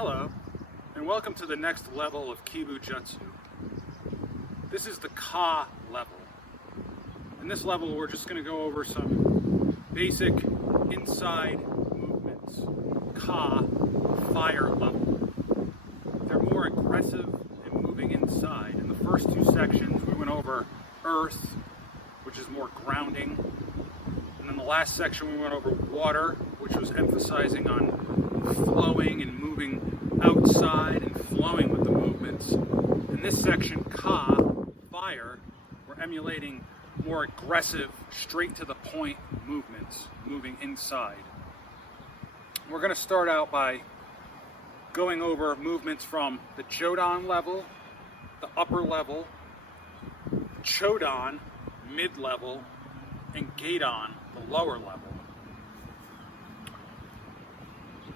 Hello, and welcome to the next level of Kibujutsu. This is the Ka level. In this level, we're just going to go over some basic inside movements. Ka, fire level. They're more aggressive and moving inside. In the first two sections, we went over earth, which is more grounding. And then the last section, we went over water, which was emphasizing on flowing and moving outside and flowing with the movements. In this section, Ka, fire, we're emulating more aggressive, straight to the point movements, moving inside. We're going to start out by going over movements from the Jodan level, the upper level, Chodan, mid-level, and Gadan, the lower level.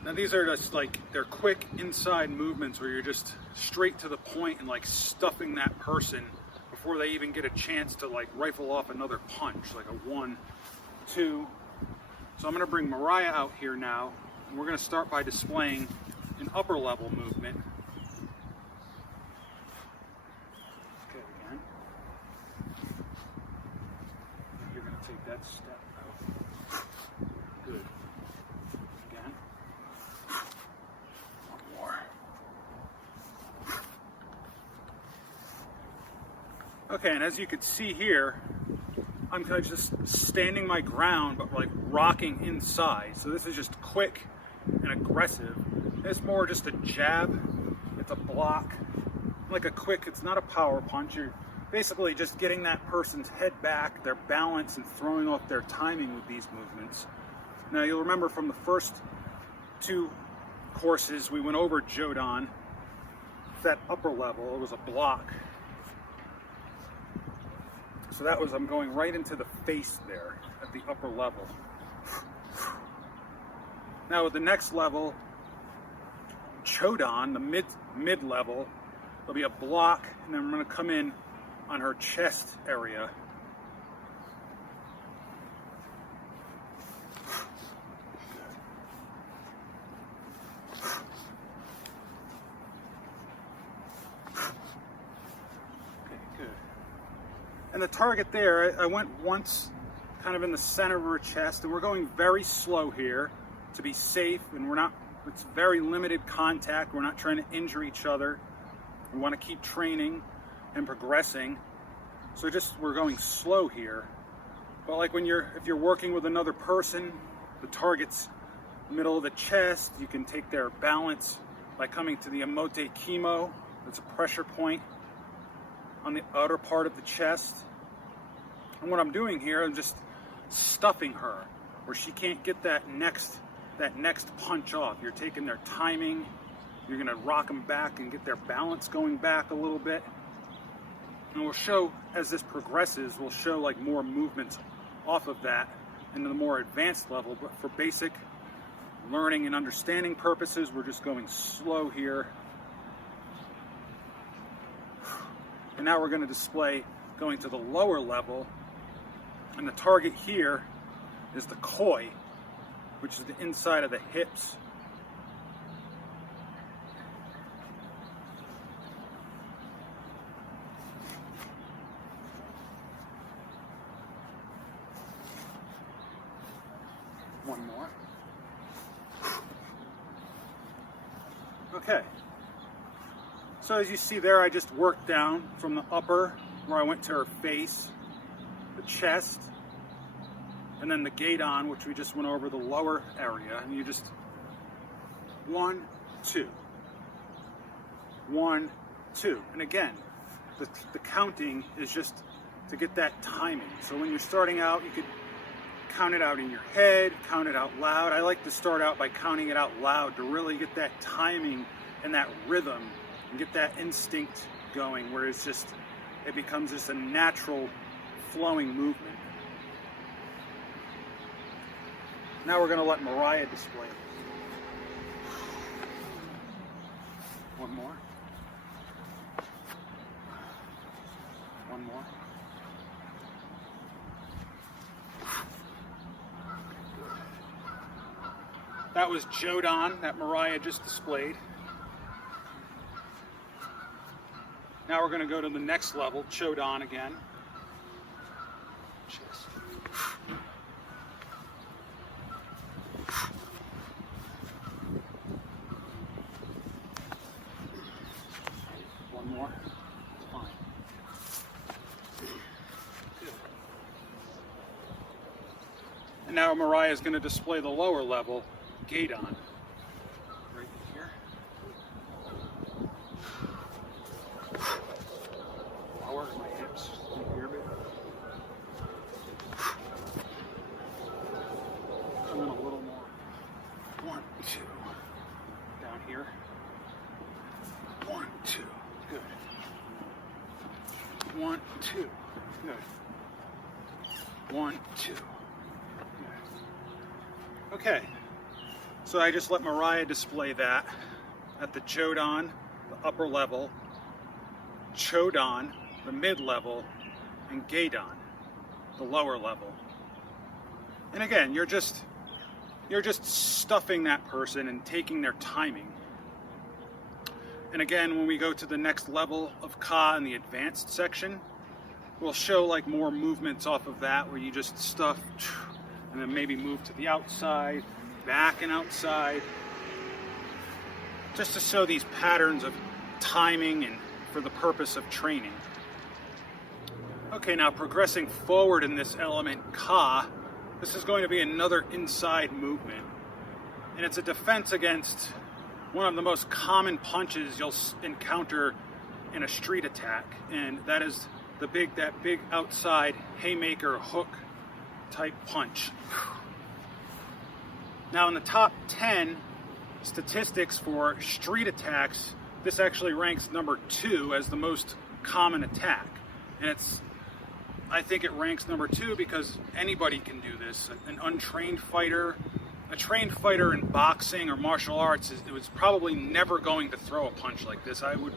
Now these are just like, they're quick inside movements where you're just straight to the point and like stuffing that person before they even get a chance to like rifle off another punch, like a 1, 2. So I'm going to bring Mariah out here now, and we're going to start by displaying an upper level movement. Okay, again. You're going to take that step out. Good. Again. One more. Okay, and as you can see here, I'm kind of just standing my ground, but like rocking inside. So this is just quick and aggressive. It's more just a jab. It's a block, like a quick, it's not a power punch. You're basically just getting that person's head back, their balance, and throwing off their timing with these movements. Now you'll remember from the first two courses, we went over Jodan. That upper level, it was a block. So that was, I'm going right into the face there at the upper level. Now with the next level, Chodan, the mid level, there'll be a block, and then I'm going to come in on her chest area. And the target there, I went once kind of in the center of her chest, and we're going very slow here to be safe, and it's very limited contact. We're not trying to injure each other. We want to keep training and progressing. So we're going slow here. But like if you're working with another person, the target's middle of the chest, you can take their balance by coming to the emote chemo. That's a pressure point on the outer part of the chest. And what I'm doing here, I'm just stuffing her where she can't get that next punch off. You're taking their timing, you're gonna rock them back and get their balance going back a little bit. And we'll show, as this progresses, we'll show like more movements off of that into the more advanced level. But for basic learning and understanding purposes, we're just going slow here. And now we're going to display going to the lower level, and the target here is the koi, which is the inside of the hips. One more. Okay. So as you see there, I just worked down from the upper, where I went to her face, the chest, and then the Gadan, which we just went over the lower area. And you just 1, 2, 1, 2. And again, the counting is just to get that timing. So when you're starting out, you could count it out in your head, count it out loud. I like to start out by counting it out loud to really get that timing and that rhythm and get that instinct going, where it becomes just a natural flowing movement. Now we're going to let Mariah display it. One more. One more. That was Jodan that Mariah just displayed. Now we're going to go to the next level, Chodan again. Chest. One more. It's fine. Good. And now Mariah is going to display the lower level, Gaidon. Right here. Lower my hips. Here, baby. Come in a little more. 1, 2. Down here. 1, 2. Good. 1, 2. Good. 1, 2. Good. Okay. So I just let Mariah display that at the Jodan, the upper level, Chodan, the mid level, and Gaidon, the lower level. And again, you're just stuffing that person and taking their timing. And again, when we go to the next level of Ka in the advanced section, we'll show like more movements off of that where you just stuff and then maybe move to the outside, back and outside, just to show these patterns of timing and for the purpose of training. Okay, now progressing forward in this element Ka, this is going to be another inside movement. And it's a defense against one of the most common punches you'll encounter in a street attack, and that is that big outside haymaker hook type punch. Now in the top 10 statistics for street attacks, this actually ranks number 2 as the most common attack. And I think it ranks number 2 because anybody can do this. An untrained fighter, a trained fighter in boxing or martial arts, it was probably never going to throw a punch like this. I would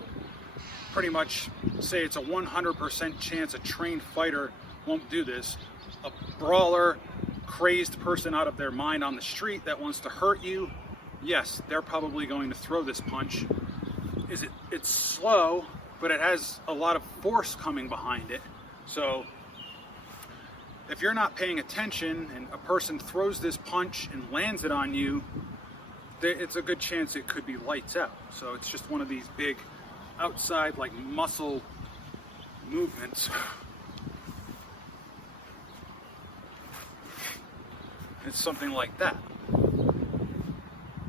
pretty much say it's a 100% chance a trained fighter won't do this. A brawler, crazed person out of their mind on the street that wants to hurt you, yes, they're probably going to throw this punch. It's slow, but it has a lot of force coming behind it. So if you're not paying attention and a person throws this punch and lands it on you, it's a good chance it could be lights out. So it's just one of these big outside like muscle movements. It's something like that.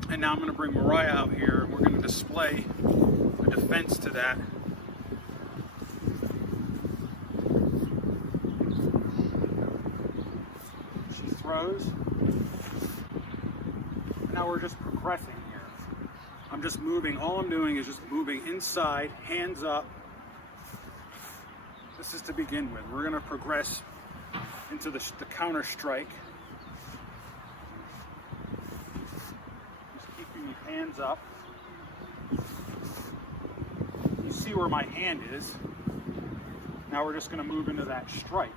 And now I'm going to bring Mariah out here and we're going to display a defense to that. She throws. And now we're just progressing here. I'm just moving. All I'm doing is just moving inside, hands up. This is to begin with. We're going to progress into the counter strike. Hands up. You see where my hand is. Now we're just going to move into that strike.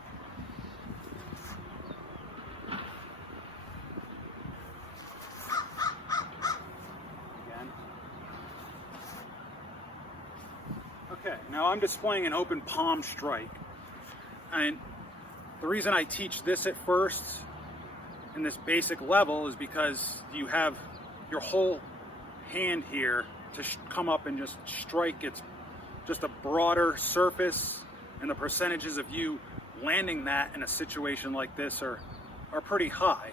Again. Okay, now I'm displaying an open palm strike. And the reason I teach this at first in this basic level is because you have your whole hand here to come up and just strike. It's just a broader surface, and the percentages of you landing that in a situation like this are pretty high.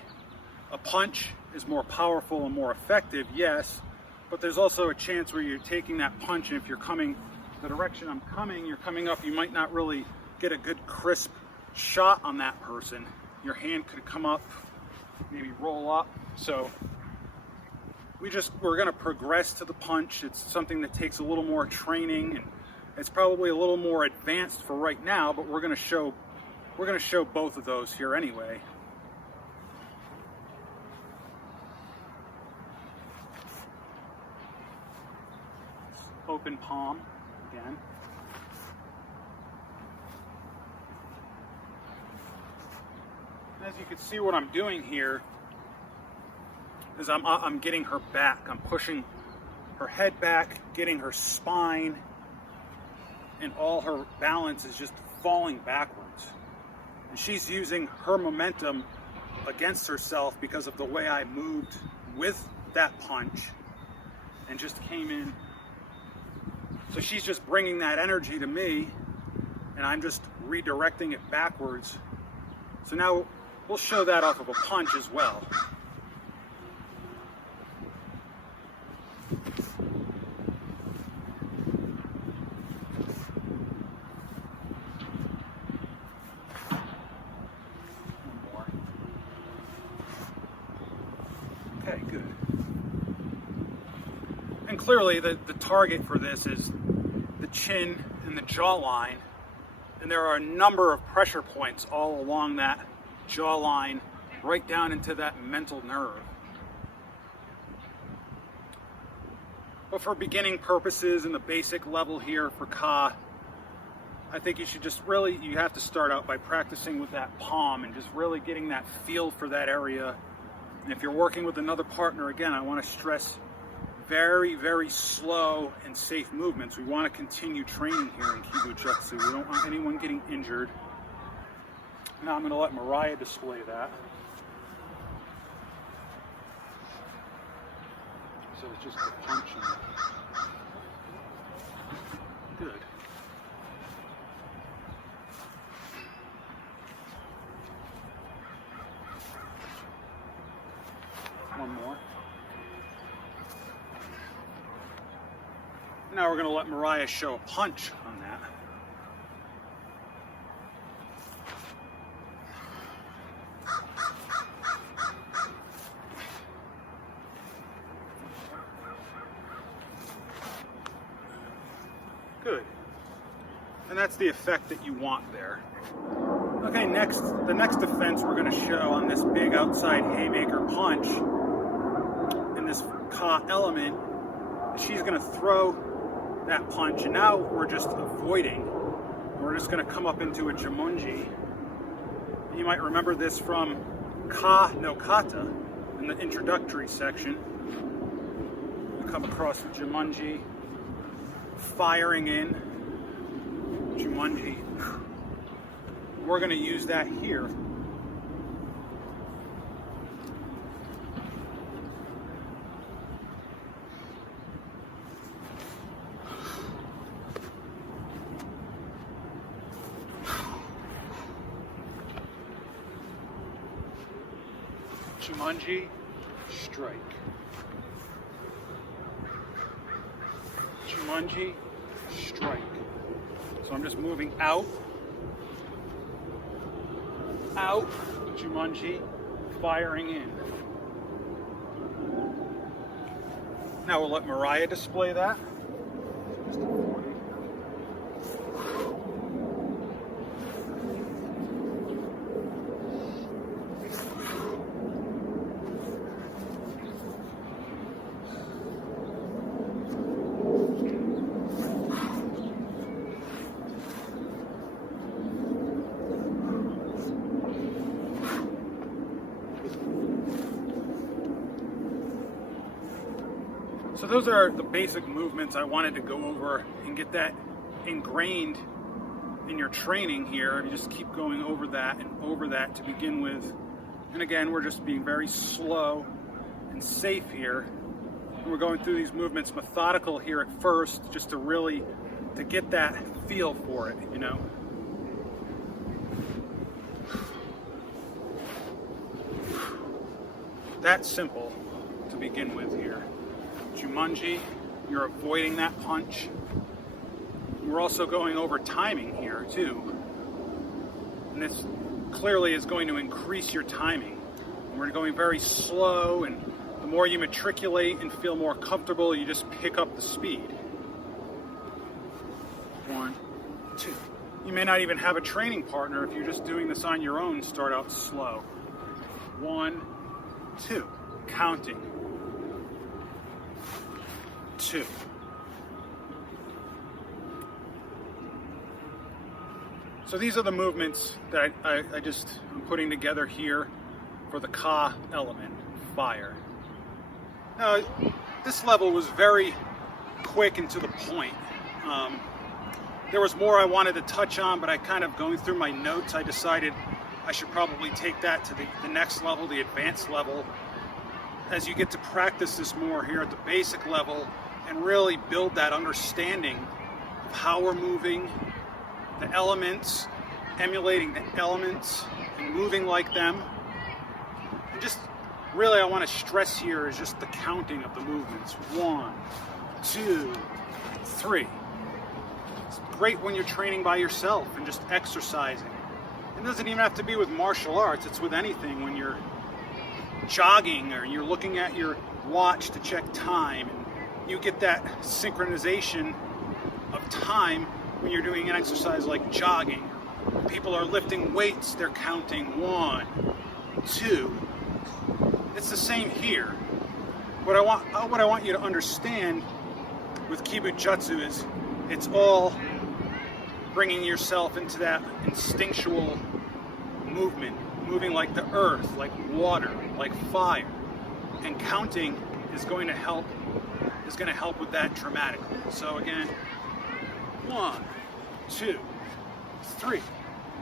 A punch is more powerful and more effective, yes, but there's also a chance where you're taking that punch, and if you're coming the direction I'm coming, you're coming up, you might not really get a good crisp shot on that person. Your hand could come up, maybe roll up. So we're going to progress to the punch. It's something that takes a little more training, and it's probably a little more advanced for right now, but we're going to show both of those here anyway. Open palm again. As you can see, what I'm doing here is I'm getting her back. I'm pushing her head back, getting her spine and all her balance is just falling backwards. And she's using her momentum against herself because of the way I moved with that punch and just came in. So she's just bringing that energy to me, and I'm just redirecting it backwards. So now we'll show that off of a punch as well. Okay, good. And clearly the target for this is the chin and the jawline, and there are a number of pressure points all along that jawline, right down into that mental nerve. But for beginning purposes and the basic level here for Ka, I think you should just really, you have to start out by practicing with that palm and just really getting that feel for that area. And if you're working with another partner, again, I want to stress very, very slow and safe movements. We want to continue training here in Kibujutsu. We don't want anyone getting injured. Now I'm going to let Mariah display that. So it's just the punching. Good. One more. Now we're going to let Mariah show a punch on that. Good. And that's the effect that you want there. Okay, the next defense we're going to show on this big outside haymaker punch in this Ka element, she's going to throw that punch, and now we're just avoiding. We're just going to come up into a Jumanji. You might remember this from Ka no Kata in the introductory section. We come across the Jumanji, firing in, Jumanji. We're going to use that here. Jumanji, strike. Jumanji, strike. So I'm just moving out, Jumanji, firing in. Now we'll let Mariah display that. So those are the basic movements I wanted to go over and get that ingrained in your training here. You just keep going over that and over that to begin with. And again, we're just being very slow and safe here. And we're going through these movements methodical here at first, just to get that feel for it, you know. That's simple to begin with here. Jumanji, you're avoiding that punch. We're also going over timing here too. And this clearly is going to increase your timing. We're going very slow, and the more you matriculate and feel more comfortable, you just pick up the speed. 1, 2. You may not even have a training partner. If you're just doing this on your own, start out slow. 1, 2. Counting. 2. So these are the movements that I'm putting together here for the Ka element, fire. Now, this level was very quick and to the point. There was more I wanted to touch on, but I kind of going through my notes, I decided I should probably take that to the next level, the advanced level, as you get to practice this more here at the basic level and really build that understanding of how we're moving, the elements, emulating the elements and moving like them. And just really I want to stress here is just the counting of the movements. 1, 2, 3. It's great when you're training by yourself and just exercising. It doesn't even have to be with martial arts, it's with anything. When you're jogging or you're looking at your watch to check time, and you get that synchronization of time when you're doing an exercise like jogging. When people are lifting weights, they're counting 1, 2. It's the same here. What I want you to understand with Kibujutsu is it's all bringing yourself into that instinctual movement, moving like the earth, like water, like fire. And counting is going to help with that dramatically. So again, 1, 2, 3.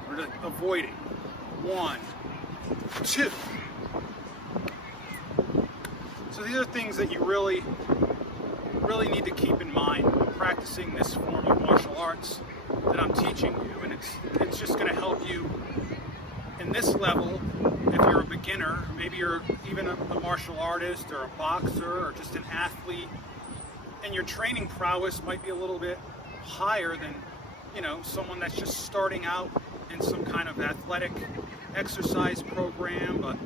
We're avoiding. 1, 2. So these are things that you really need to keep in mind when practicing this form of martial arts that I'm teaching you, and it's just going to help you in this level. If you're a beginner, maybe you're even a martial artist or a boxer or just an athlete, and your training prowess might be a little bit higher than, you know, someone that's just starting out in some kind of athletic exercise program. But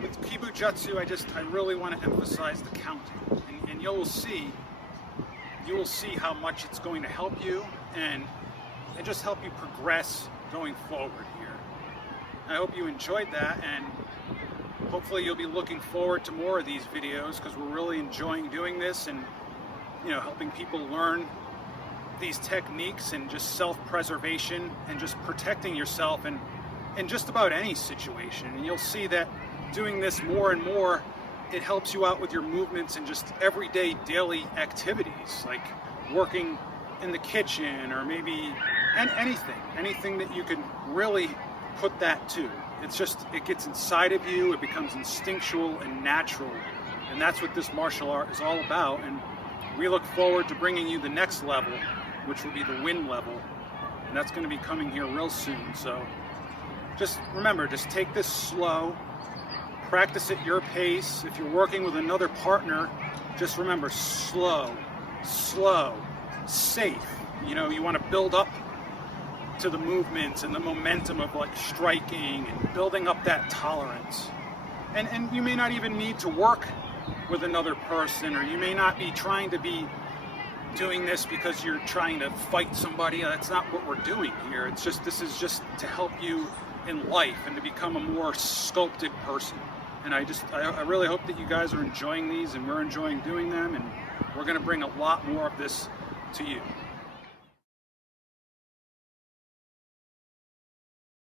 with Kibujutsu, I really want to emphasize the counting, and you will see how much it's going to help you and just help you progress going forward here. I hope you enjoyed that, and hopefully you'll be looking forward to more of these videos, because we're really enjoying doing this and, you know, helping people learn these techniques and just self-preservation and just protecting yourself in just about any situation. And you'll see that doing this more and more, it helps you out with your movements and just everyday daily activities, like working in the kitchen or maybe anything that you can really put that to. It's just, it gets inside of you, it becomes instinctual and natural, and that's what this martial art is all about. And we look forward to bringing you the next level, which will be the win level, and that's going to be coming here real soon. So just remember, just take this slow, practice at your pace. If you're working with another partner, just remember, slow, safe. You know, you want to build up to the movements and the momentum of like striking and building up that tolerance. And you may not even need to work with another person, or you may not be trying to be doing this because you're trying to fight somebody. That's not what we're doing here. It's just, this is just to help you in life and to become a more sculpted person. And I really hope that you guys are enjoying these, and we're enjoying doing them, and we're going to bring a lot more of this to you.